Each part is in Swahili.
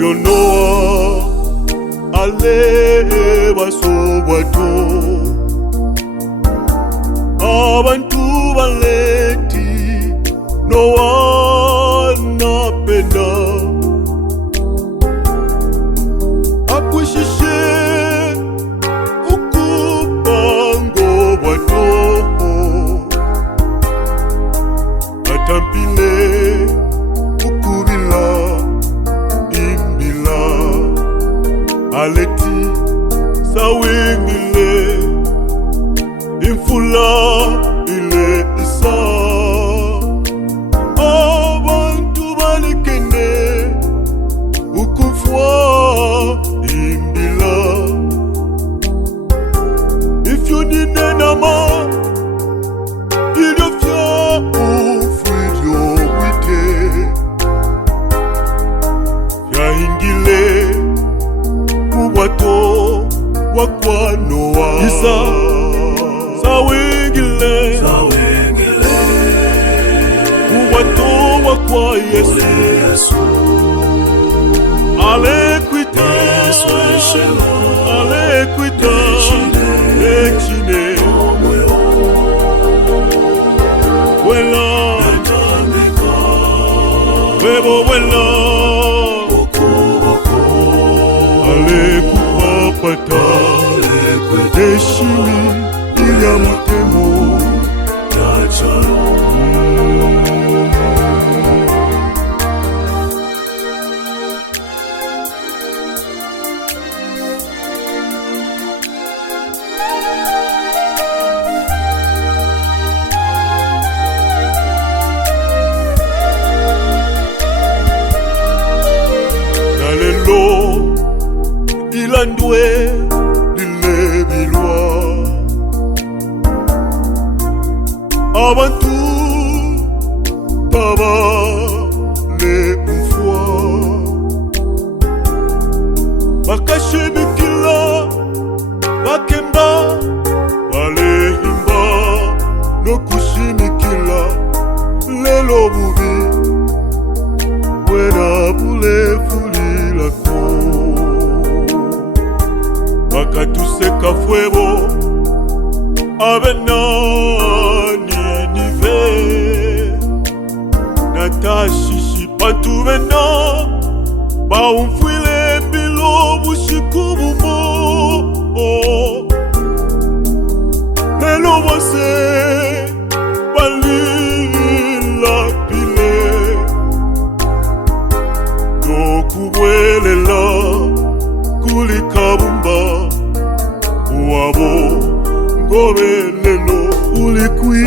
Noa ale basobwato abantu baleti Noa napenda akushishe ukupango bwato atampile ukubila imbila aleti sawingile infula ile isa abantu balikene ukufwa imbila if you need nama ilofya ufwilyo wite ya ingile ubwato wakwa Noa isa sawingile ubwato wakwa Yesu alekwita echine wela webo wela alekupapata deshimi ilya mutemo nalelo ilandwe lilebilwa abantu baba le mfwa bakashimikila bakemba balehimba nokushimikila lelo bubi wena bule fulilako bakatuseka fwebo abenani nive natashishi bantu bena baumfwile mbilo bushikubumo lelo bose balila pile nokubwelela kulikabumba wabo ngobelelo ulikwi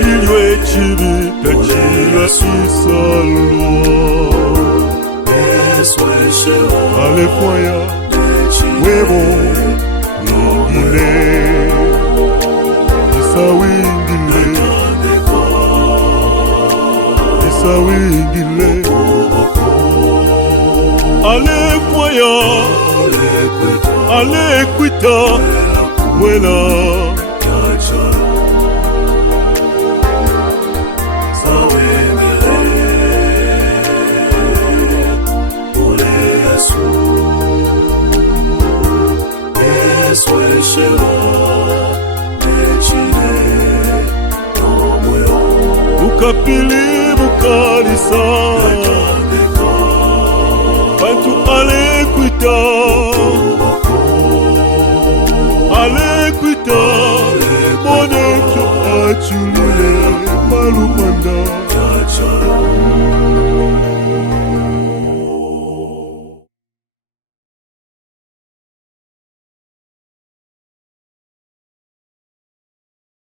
ilwe chibi tachila isalwa alekwaya webo ile isawingile alekwaya alekwita wela ukapili bukalisa bantu alekwita